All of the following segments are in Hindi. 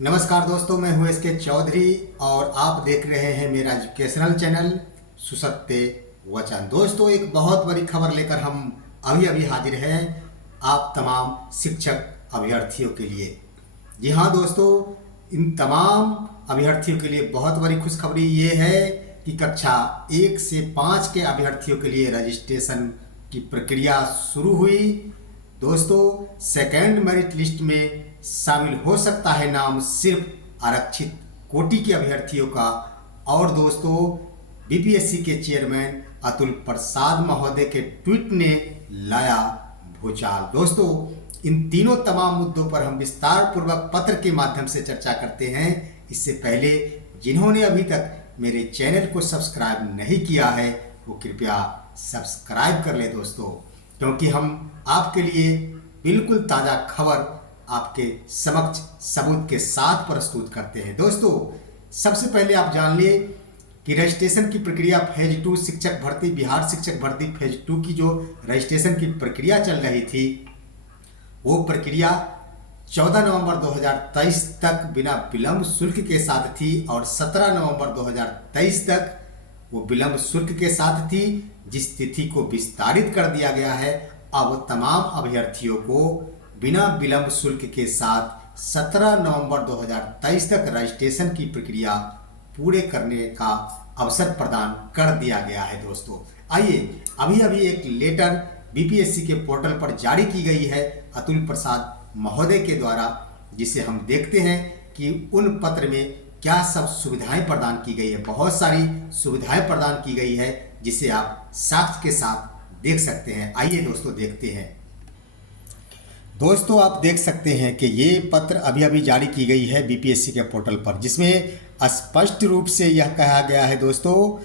नमस्कार दोस्तों, मैं हूं एस के चौधरी और आप देख रहे हैं मेरा एजुकेशनल चैनल सुसत्य वचन। दोस्तों, एक बहुत बड़ी खबर लेकर हम अभी अभी हाजिर हैं आप तमाम शिक्षक अभ्यर्थियों के लिए। जी हाँ दोस्तों, इन तमाम अभ्यर्थियों के लिए बहुत बड़ी खुशखबरी ये है कि कक्षा 1 से 5 के अभ्यर्थियों के लिए रजिस्ट्रेशन की प्रक्रिया शुरू हुई। दोस्तों, सेकेंड मेरिट लिस्ट में शामिल हो सकता है नाम सिर्फ आरक्षित कोटि के अभ्यर्थियों का। और दोस्तों, बीपीएससी के चेयरमैन अतुल प्रसाद महोदय के ट्वीट ने लाया भूचाल। दोस्तों, इन तीनों तमाम मुद्दों पर हम विस्तार पूर्वक पत्र के माध्यम से चर्चा करते हैं। इससे पहले जिन्होंने अभी तक मेरे चैनल को सब्सक्राइब नहीं किया है वो कृपया सब्सक्राइब कर ले दोस्तों, क्योंकि हम आपके लिए बिल्कुल ताज़ा खबर आपके समक्ष सबूत के साथ प्रस्तुत करते हैं। दोस्तों, सबसे पहले आप जान लिए कि रजिस्ट्रेशन की प्रक्रिया फेज 2 शिक्षक भर्ती, बिहार शिक्षक भर्ती फेज 2 की जो रजिस्ट्रेशन की प्रक्रिया चल रही थी वो प्रक्रिया 14 नवंबर 2023 तक बिना विलंब शुल्क के साथ थी और 17 नवंबर 2023 तक वो विलंब शुल्क के साथ थी। जिस तिथि को विस्तारित कर दिया गया है, अब तमाम अभ्यर्थियों को बिना विलंब शुल्क के साथ 17 नवंबर 2023 तक रजिस्ट्रेशन की प्रक्रिया पूरे करने का अवसर प्रदान कर दिया गया है। दोस्तों, आइए अभी अभी एक लेटर बीपीएससी के पोर्टल पर जारी की गई है अतुल प्रसाद महोदय के द्वारा, जिसे हम देखते हैं कि उन पत्र में क्या सब सुविधाएं प्रदान की गई है। बहुत सारी सुविधाएं प्रदान की गई है जिसे आप साक्ष्य के साथ देख सकते हैं। आइए दोस्तों देखते हैं। दोस्तों, आप देख सकते हैं कि ये पत्र अभी अभी जारी की गई है बीपीएससी के पोर्टल पर, जिसमें स्पष्ट रूप से यह कहा गया है दोस्तों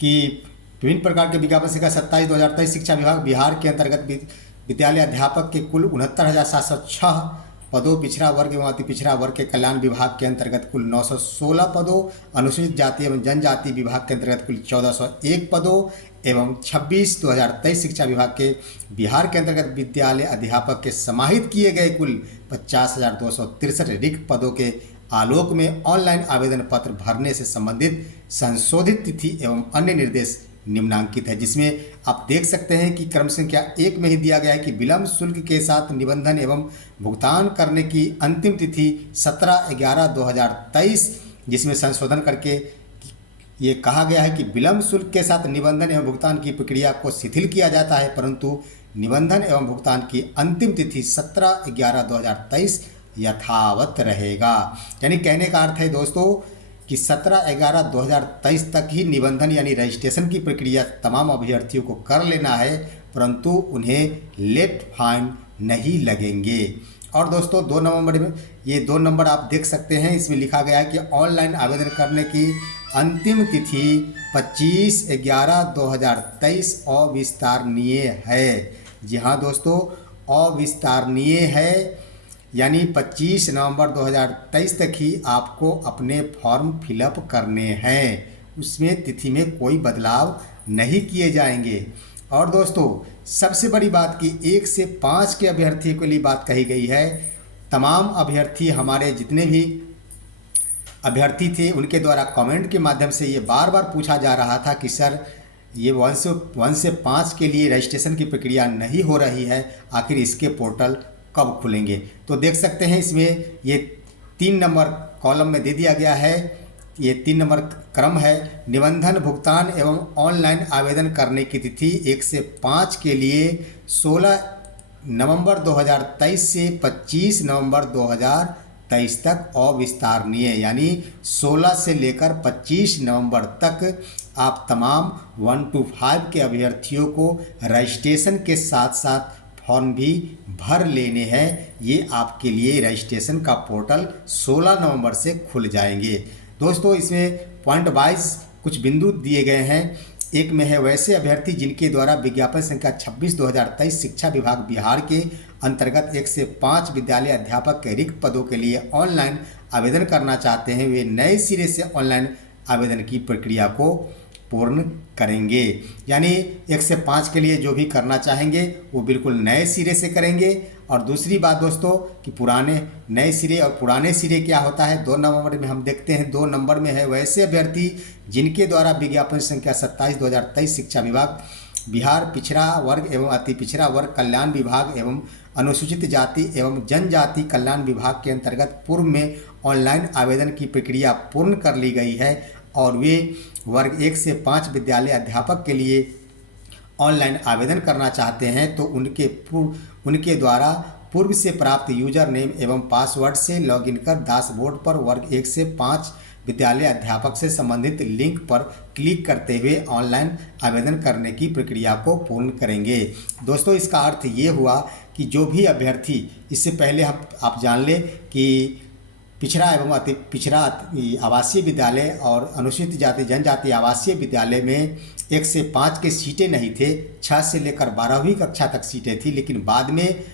कि विभिन्न प्रकार के विज्ञापन संख्या 27/2023 शिक्षा विभाग बिहार के अंतर्गत विद्यालय अध्यापक के कुल 69,706 पदों, पिछड़ा वर्ग एवं अति पिछड़ा वर्ग के कल्याण विभाग के अंतर्गत कुल 916 पदों, अनुसूचित जाति एवं जनजाति विभाग के अंतर्गत कुल 1401 पदों एवं 26/2023 शिक्षा विभाग के बिहार के अंतर्गत विद्यालय अध्यापक के समाहित किए गए कुल 50,263 रिक्त पदों के आलोक में ऑनलाइन आवेदन पत्र भरने से संबंधित संशोधित तिथि एवं अन्य निर्देश निम्नांकित है। जिसमें आप देख सकते हैं कि क्रम संख्या 1 में ही दिया गया है कि विलंब शुल्क के साथ निबंधन एवं भुगतान करने की अंतिम तिथि 17/11/2023, जिसमें संशोधन करके ये कहा गया है कि विलंब शुल्क के साथ निबंधन एवं भुगतान की प्रक्रिया को शिथिल किया जाता है, परंतु निबंधन एवं भुगतान की अंतिम तिथि 17/11/2023 यथावत रहेगा। यानी कहने का अर्थ है दोस्तों कि 17/11/2023 तक ही निबंधन यानी रजिस्ट्रेशन की प्रक्रिया तमाम अभ्यर्थियों को कर लेना है, परंतु उन्हें लेट फाइन नहीं लगेंगे। और दोस्तों 2 नवंबर में ये 2 नंबर आप देख सकते हैं, इसमें लिखा गया है कि ऑनलाइन आवेदन करने की अंतिम तिथि 25/11/2023 अविस्तारणीय है। जी हाँ दोस्तों, अविस्तारणीय है, यानी 25 नवंबर 2023 तक ही आपको अपने फॉर्म फिलअप करने हैं, उसमें तिथि में कोई बदलाव नहीं किए जाएंगे। और दोस्तों सबसे बड़ी बात कि 1 से 5 के अभ्यर्थियों के लिए बात कही गई है। तमाम अभ्यर्थी, हमारे जितने भी अभ्यर्थी थे, उनके द्वारा कमेंट के माध्यम से ये बार बार पूछा जा रहा था कि सर ये 1 से 5 के लिए रजिस्ट्रेशन की प्रक्रिया नहीं हो रही है, आखिर इसके पोर्टल कब खुलेंगे। तो देख सकते हैं इसमें ये 3 नंबर कॉलम में दे दिया गया है, ये 3 नंबर क्रम है। निबंधन, भुगतान एवं ऑनलाइन आवेदन करने की तिथि 1 से 5 के लिए 16 नवंबर 2023 से 25 नवंबर 2023 तक अविस्तारणीय, यानी 16 से लेकर 25 नवंबर तक आप तमाम 1 to 5 के अभ्यर्थियों को रजिस्ट्रेशन के साथ साथ फॉर्म भी भर लेने हैं। ये आपके लिए रजिस्ट्रेशन का पोर्टल 16 नवंबर से खुल जाएंगे। दोस्तों, इसमें पॉइंट वाइज कुछ बिंदु दिए गए हैं। एक में है वैसे अभ्यर्थी जिनके द्वारा विज्ञापन संख्या 26/2023 शिक्षा विभाग बिहार के अंतर्गत 1 से 5 विद्यालय अध्यापक के रिक्त पदों के लिए ऑनलाइन आवेदन करना चाहते हैं, वे नए सिरे से ऑनलाइन आवेदन की प्रक्रिया को पूर्ण करेंगे। यानी 1 से 5 के लिए जो भी करना चाहेंगे वो बिल्कुल नए सिरे से करेंगे और दूसरी बात दोस्तों कि पुराने नए सिरे और पुराने सिरे क्या होता है, 2 नंबर में हम देखते हैं। 2 नंबर में है वैसे अभ्यर्थी जिनके द्वारा विज्ञापन संख्या 27/2023 शिक्षा विभाग, बिहार पिछड़ा वर्ग एवं अति पिछड़ा वर्ग कल्याण विभाग एवं अनुसूचित जाति एवं जनजाति कल्याण विभाग के अंतर्गत पूर्व में ऑनलाइन आवेदन की प्रक्रिया पूर्ण कर ली गई है और वे वर्ग 1 से 5 विद्यालय अध्यापक के लिए ऑनलाइन आवेदन करना चाहते हैं तो उनके द्वारा पूर्व से प्राप्त यूजर नेम एवं पासवर्ड से लॉगिन कर डैशबोर्ड पर वर्ग 1 से 5 विद्यालय अध्यापक से संबंधित लिंक पर क्लिक करते हुए ऑनलाइन आवेदन करने की प्रक्रिया को पूर्ण करेंगे। दोस्तों इसका अर्थ ये हुआ कि जो भी अभ्यर्थी, इससे पहले आप जान लें कि पिछड़ा एवं अति पिछड़ा आवासीय विद्यालय और अनुसूचित जाति जनजाति आवासीय विद्यालय में 1 से 5 के सीटें नहीं थे, 6 से लेकर 12वीं कक्षा तक सीटें थी, लेकिन बाद में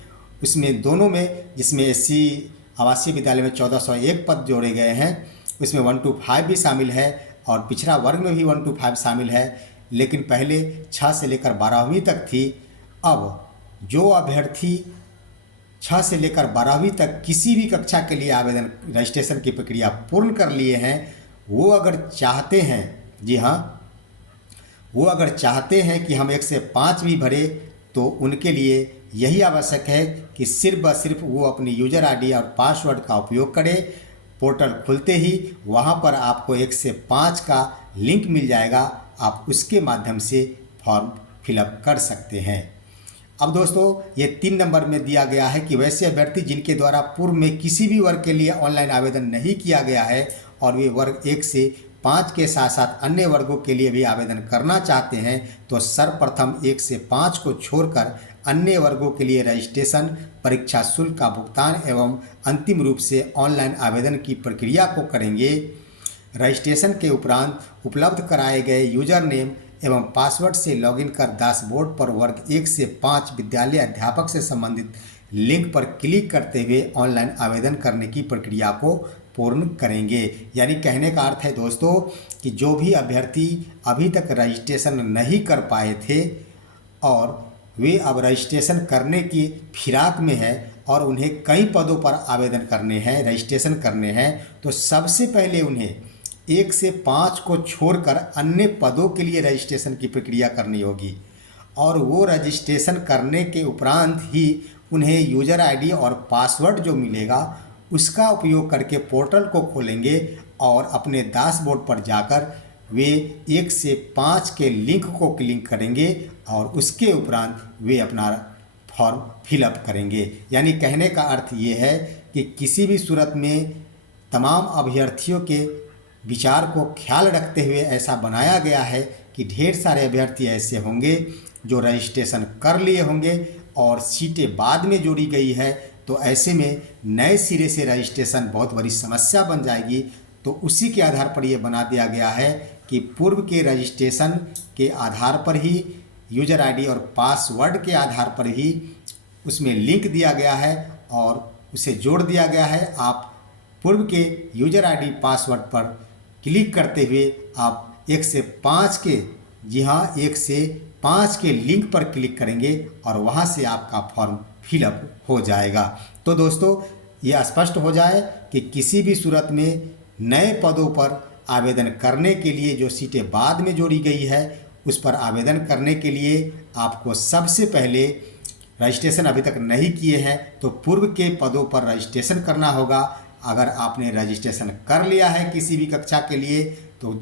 उसमें दोनों में, जिसमें एससी आवासीय विद्यालय में 1401 पद जोड़े गए हैं, उसमें 1 to 5 भी शामिल है और पिछड़ा वर्ग में भी 1 to 5 शामिल है, लेकिन पहले 6 से लेकर 12वीं तक थी। अब जो अभ्यर्थी 6 से लेकर 12वीं तक किसी भी कक्षा के लिए आवेदन रजिस्ट्रेशन की प्रक्रिया पूर्ण कर लिए हैं, वो अगर चाहते हैं, जी हाँ, वो अगर चाहते हैं कि हम 1 से 5 भी भरे तो उनके लिए यही आवश्यक है कि सिर्फ व सिर्फ वो अपनी यूजर आईडी और पासवर्ड का उपयोग करें। पोर्टल खुलते ही वहाँ पर आपको 1 से 5 का लिंक मिल जाएगा, आप उसके माध्यम से फॉर्म फिलअप कर सकते हैं। अब दोस्तों ये 3 नंबर में दिया गया है कि वैसे अभ्यर्थी जिनके द्वारा पूर्व में किसी भी वर्ग के लिए ऑनलाइन आवेदन नहीं किया गया है और वे वर्ग 1 से 5 के साथ साथ अन्य वर्गों के लिए भी आवेदन करना चाहते हैं तो सर्वप्रथम 1 से 5 को छोड़कर अन्य वर्गों के लिए रजिस्ट्रेशन, परीक्षा शुल्क का भुगतान एवं अंतिम रूप से ऑनलाइन आवेदन की प्रक्रिया को करेंगे। रजिस्ट्रेशन के उपरांत उपलब्ध कराए गए यूजर नेम एवं पासवर्ड से लॉगिन कर डैशबोर्ड पर वर्ग 1 से 5 विद्यालय अध्यापक से संबंधित लिंक पर क्लिक करते हुए ऑनलाइन आवेदन करने की प्रक्रिया को पूर्ण करेंगे। यानी कहने का अर्थ है दोस्तों कि जो भी अभ्यर्थी अभी तक रजिस्ट्रेशन नहीं कर पाए थे और वे अब रजिस्ट्रेशन करने की फिराक में है और उन्हें कई पदों पर आवेदन करने हैं, रजिस्ट्रेशन करने हैं, तो सबसे पहले उन्हें 1 से 5 को छोड़कर अन्य पदों के लिए रजिस्ट्रेशन की प्रक्रिया करनी होगी और वो रजिस्ट्रेशन करने के उपरांत ही उन्हें यूजर आईडी और पासवर्ड जो मिलेगा उसका उपयोग करके पोर्टल को खोलेंगे और अपने डैशबोर्ड पर जाकर वे 1 से 5 के लिंक को क्लिक करेंगे और उसके उपरांत वे अपना फॉर्म फिलअप करेंगे। यानी कहने का अर्थ ये है कि किसी भी सूरत में तमाम अभ्यर्थियों के विचार को ख्याल रखते हुए ऐसा बनाया गया है कि ढेर सारे अभ्यर्थी ऐसे होंगे जो रजिस्ट्रेशन कर लिए होंगे और सीटें बाद में जोड़ी गई है, तो ऐसे में नए सिरे से रजिस्ट्रेशन बहुत बड़ी समस्या बन जाएगी। तो उसी के आधार पर यह बना दिया गया है कि पूर्व के रजिस्ट्रेशन के आधार पर ही, यूजर आईडी और पासवर्ड के आधार पर ही उसमें लिंक दिया गया है और उसे जोड़ दिया गया है। आप पूर्व के यूजर आईडी पासवर्ड पर क्लिक करते हुए आप 1 से 5 के, जी हाँ, 1 से 5 के लिंक पर क्लिक करेंगे और वहाँ से आपका फॉर्म फिलअप हो जाएगा। तो दोस्तों ये स्पष्ट हो जाए कि किसी भी सूरत में नए पदों पर आवेदन करने के लिए जो सीटें बाद में जोड़ी गई है उस पर आवेदन करने के लिए आपको सबसे पहले रजिस्ट्रेशन अभी तक नहीं किए हैं तो पूर्व के पदों पर रजिस्ट्रेशन करना होगा। अगर आपने रजिस्ट्रेशन कर लिया है किसी भी कक्षा के लिए तो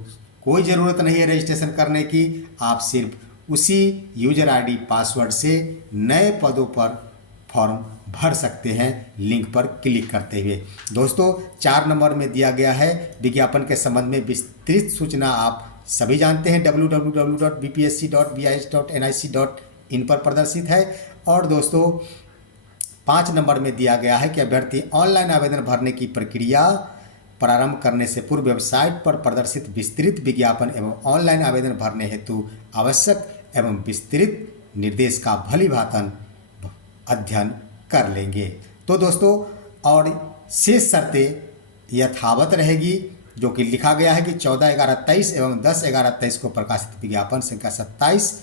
कोई ज़रूरत नहीं है रजिस्ट्रेशन करने की, आप सिर्फ उसी यूजर आईडी पासवर्ड से नए पदों पर फॉर्म भर सकते हैं लिंक पर क्लिक करते हुए। दोस्तों 4 नंबर में दिया गया है विज्ञापन के संबंध में विस्तृत सूचना आप सभी जानते हैं, www.bpsc.bis.nic.in पर प्रदर्शित है। और दोस्तों 5 नंबर में दिया गया है कि अभ्यर्थी ऑनलाइन आवेदन भरने की प्रक्रिया प्रारंभ करने से पूर्व वेबसाइट पर प्रदर्शित विस्तृत विज्ञापन एवं ऑनलाइन आवेदन भरने हेतु आवश्यक एवं विस्तृत निर्देश का भलीभांति अध्ययन कर लेंगे। तो दोस्तों और शेष शर्तें यथावत रहेगी जो कि लिखा गया है कि 14/11/23 एवं 10/11/23 को प्रकाशित विज्ञापन संख्या 27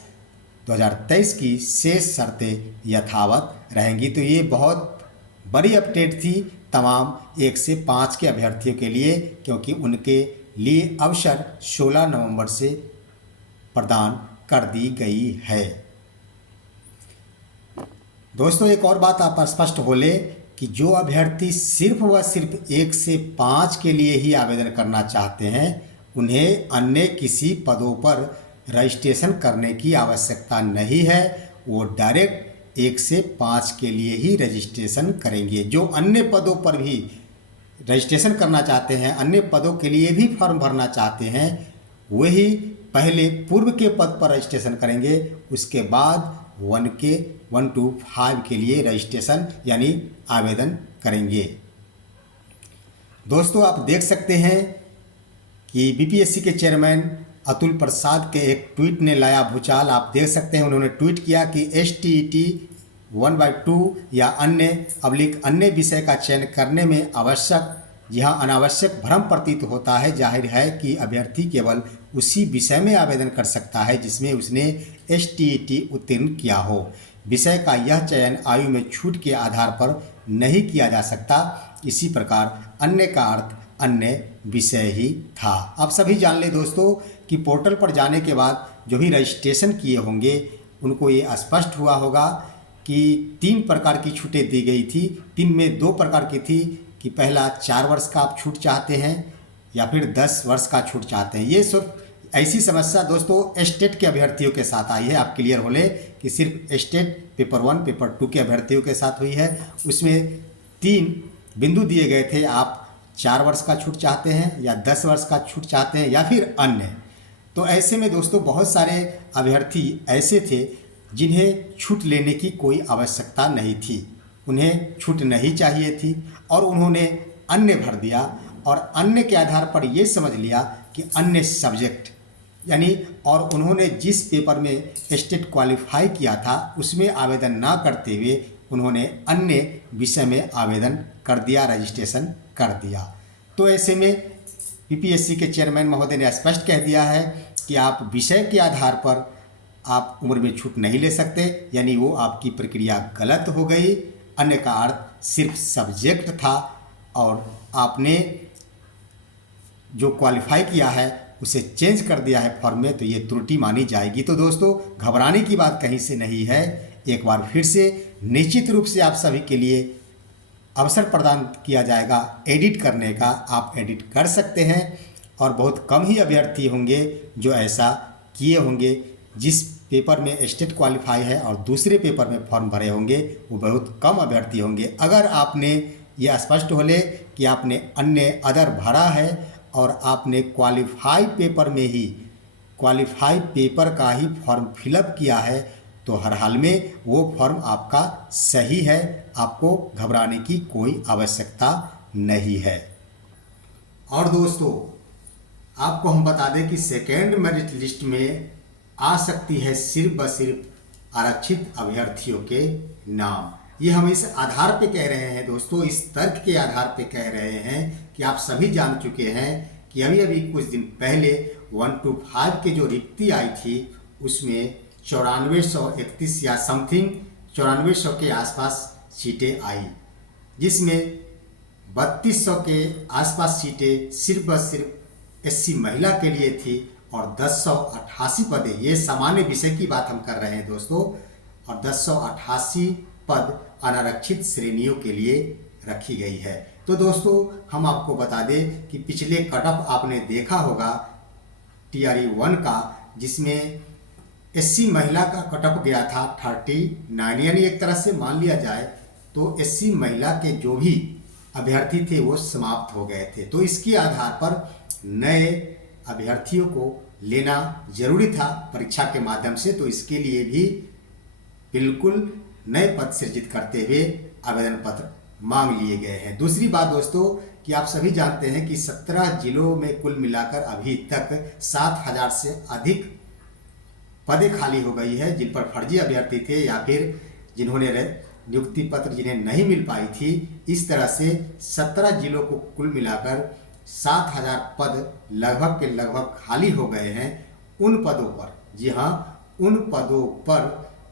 2023 की शेष शर्तें यथावत रहेंगी। तो ये बहुत बड़ी अपडेट थी तमाम 1 से 5 के अभ्यर्थियों के लिए, क्योंकि उनके लिए अवसर 16 नवंबर से प्रदान कर दी गई है। दोस्तों, एक और बात आप स्पष्ट हो ले कि जो अभ्यर्थी सिर्फ व सिर्फ 1 से 5 के लिए ही आवेदन करना चाहते हैं, उन्हें अन्य किसी पदों पर रजिस्ट्रेशन करने की आवश्यकता नहीं है। वो डायरेक्ट 1 से 5 के लिए ही रजिस्ट्रेशन करेंगे। जो अन्य पदों पर भी रजिस्ट्रेशन करना चाहते हैं, अन्य पदों के लिए भी फॉर्म भरना चाहते हैं, वही पहले पूर्व के पद पर रजिस्ट्रेशन करेंगे, उसके बाद 1 to 5 के लिए रजिस्ट्रेशन यानी आवेदन करेंगे। दोस्तों, आप देख सकते हैं कि बीपीएससी के चेयरमैन अतुल प्रसाद के एक ट्वीट ने लाया भूचाल। आप देख सकते हैं, उन्होंने ट्वीट किया कि STET 1/2 या अन्य विषय का चयन करने में आवश्यक जहाँ अनावश्यक भ्रम प्रतीत होता है। जाहिर है कि अभ्यर्थी केवल उसी विषय में आवेदन कर सकता है जिसमें उसने STET उत्तीर्ण किया हो। विषय का यह चयन आयु में छूट के आधार पर नहीं किया जा सकता। इसी प्रकार अन्य का अर्थ अन्य विषय ही था। आप सभी जान ले दोस्तों कि पोर्टल पर जाने के बाद जो भी रजिस्ट्रेशन किए होंगे उनको ये स्पष्ट हुआ होगा कि 3 प्रकार की छूटें दी गई थी। 3 में 2 प्रकार की थी कि पहला 4 वर्ष का आप छूट चाहते हैं या फिर 10 वर्ष का छूट चाहते हैं। ये सिर्फ ऐसी समस्या दोस्तों स्टेट के अभ्यर्थियों के साथ आई है। आप क्लियर हो ले कि सिर्फ स्टेट पेपर 1 पेपर 2 के अभ्यर्थियों के साथ हुई है। उसमें 3 बिंदु दिए गए थे, आप 4 वर्ष का छूट चाहते हैं या 10 वर्ष का छूट चाहते हैं या फिर अन्य। तो ऐसे में दोस्तों बहुत सारे अभ्यर्थी ऐसे थे जिन्हें छूट लेने की कोई आवश्यकता नहीं थी, उन्हें छूट नहीं चाहिए थी और उन्होंने अन्य भर दिया और अन्य के आधार पर ये समझ लिया कि अन्य सब्जेक्ट यानी, और उन्होंने जिस पेपर में स्टेट क्वालिफाई किया था उसमें आवेदन ना करते हुए उन्होंने अन्य विषय में आवेदन कर दिया, रजिस्ट्रेशन कर दिया। तो ऐसे में बीपीएससी के चेयरमैन महोदय ने स्पष्ट कह दिया है कि आप विषय के आधार पर आप उम्र में छूट नहीं ले सकते, यानी वो आपकी प्रक्रिया गलत हो गई। अन्य का अर्थ सिर्फ सब्जेक्ट था और आपने जो क्वालिफाई किया है उसे चेंज कर दिया है फॉर्म में, तो ये त्रुटि मानी जाएगी। तो दोस्तों, घबराने की बात कहीं से नहीं है। एक बार फिर से निश्चित रूप से आप सभी के लिए अवसर प्रदान किया जाएगा एडिट करने का। आप एडिट कर सकते हैं और बहुत कम ही अभ्यर्थी होंगे जो ऐसा किए होंगे। जिस पेपर में स्टेट क्वालिफाई है और दूसरे पेपर में फॉर्म भरे होंगे वो बहुत कम अभ्यर्थी होंगे। अगर आपने ये स्पष्ट हो ले कि आपने अन्य अदर भरा है और आपने क्वालिफाई पेपर का ही फॉर्म फिलअप किया है, तो हर हाल में वो फॉर्म आपका सही है, आपको घबराने की कोई आवश्यकता नहीं है। और दोस्तों, आपको हम बता दें कि सेकेंड मेरिट लिस्ट में आ सकती है सिर्फ व सिर्फ आरक्षित अभ्यर्थियों के नाम। ये हम इस आधार पे कह रहे हैं दोस्तों, इस तर्क के आधार पे कह रहे हैं कि आप सभी जान चुके हैं कि अभी अभी कुछ दिन पहले 1 to 5 के जो रिक्ति आई थी उसमें 9431 या समथिंग 9400 के आसपास सीटें आई, जिसमें 3200 के आसपास सीटें सिर्फ व सिर्फ SC महिला के लिए थी और 1088 पदें, ये सामान्य विषय की बात हम कर रहे हैं दोस्तों, और 1088 पद अनारक्षित श्रेणियों के लिए रखी गई है। तो दोस्तों, हम आपको बता दें कि पिछले कट ऑफ आपने देखा होगा TRE 1 का, जिसमें SC महिला का कट ऑफ गया था 39, यानी एक तरह से मान लिया जाए तो SC महिला के जो भी अभ्यर्थी थे वो समाप्त हो गए थे। तो इसके आधार पर नए अभ्यर्थियों को लेना जरूरी था परीक्षा के माध्यम से। तो इसके लिए भी बिल्कुल नए पद सृजित करते हुए आवेदन पत्र मांग लिए गए हैं। दूसरी बात दोस्तों कि आप सभी जानते हैं कि 17 जिलों में कुल मिलाकर अभी तक 7000 से अधिक पदें खाली हो गई है, जिन पर फर्जी अभ्यर्थी थे या फिर जिन्होंने नियुक्ति पत्र जिन्हें नहीं मिल पाई थी। इस तरह से 17 जिलों को कुल मिलाकर 7000 पद लगभग के लगभग खाली हो गए हैं। उन पदों पर, जी हाँ, उन पदों पर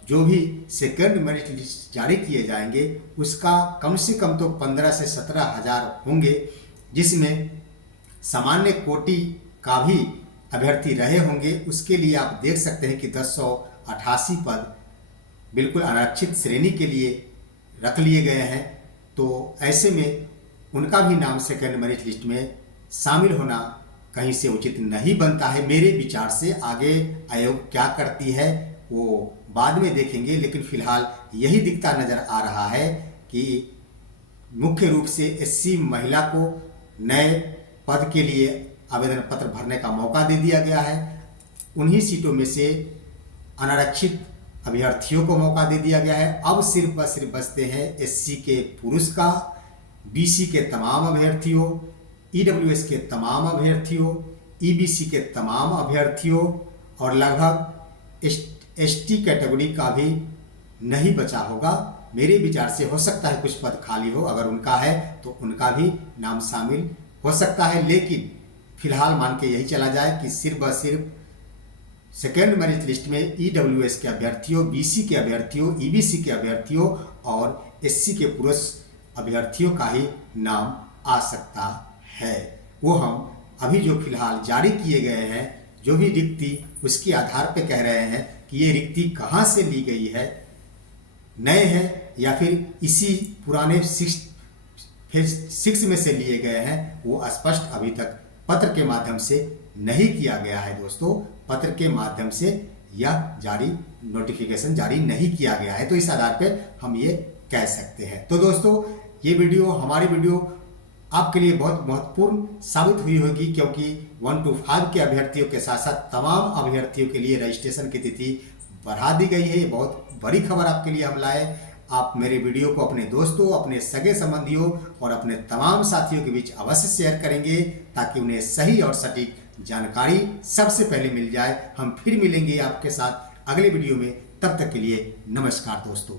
जो भी सेकंड मेरिट लिस्ट जारी किए जाएंगे उसका कम से कम तो 15 से 17 हजार होंगे, जिसमें सामान्य कोटि का भी अभ्यर्थी रहे होंगे। उसके लिए आप देख सकते हैं कि 1088 पद बिल्कुल आरक्षित श्रेणी के लिए रख लिए गए हैं। तो ऐसे में उनका भी नाम सेकंड मेरिट लिस्ट में शामिल होना कहीं से उचित नहीं बनता है मेरे विचार से। आगे आयोग क्या करती है वो बाद में देखेंगे, लेकिन फिलहाल यही दिखता नजर आ रहा है कि मुख्य रूप से एससी महिला को नए पद के लिए आवेदन पत्र भरने का मौका दे दिया गया है। उन्हीं सीटों में से अनारक्षित अभ्यर्थियों को मौका दे दिया गया है। अब सिर्फ बचते हैं एससी के पुरुष का, बीसी के तमाम अभ्यर्थियों, ईडब्ल्यूएस के तमाम अभ्यर्थियों, ईबीसी के तमाम अभ्यर्थियों और लगभग एसटी कैटेगरी का भी नहीं बचा होगा। मेरे विचार से हो सकता है कुछ पद खाली हो, अगर उनका है तो उनका भी नाम शामिल हो सकता है। लेकिन फिलहाल मान के यही चला जाए कि सिर्फ सेकेंड मेरिट लिस्ट में ईडब्ल्यूएस के अभ्यर्थियों, बीसी के अभ्यर्थियों, ईबीसी के अभ्यर्थियों और एससी के पुरुष अभ्यर्थियों का ही नाम आ सकता है। वो हम अभी जो फिलहाल जारी किए गए हैं जो भी रिक्ति, उसके आधार पे कह रहे हैं कि ये रिक्ति कहाँ से ली गई है, नए हैं या फिर इसी पुराने सिक्स में से लिए गए हैं, वो स्पष्ट अभी तक पत्र के माध्यम से नहीं किया गया है। दोस्तों, पत्र के माध्यम से यह नोटिफिकेशन जारी नहीं किया गया है, तो इस आधार पे हम ये कह सकते हैं। तो दोस्तों, ये हमारी वीडियो आपके लिए बहुत महत्वपूर्ण साबित हुई होगी, क्योंकि 1 to 5 के अभ्यर्थियों के साथ साथ तमाम अभ्यर्थियों के लिए रजिस्ट्रेशन की तिथि बढ़ा दी गई है। ये बहुत बड़ी खबर आपके लिए हम लाए। आप मेरे वीडियो को अपने दोस्तों, अपने सगे संबंधियों और अपने तमाम साथियों के बीच अवश्य शेयर करेंगे, ताकि उन्हें सही और सटीक जानकारी सबसे पहले मिल जाए। हम फिर मिलेंगे आपके साथ अगले वीडियो में, तब तक के लिए नमस्कार दोस्तों।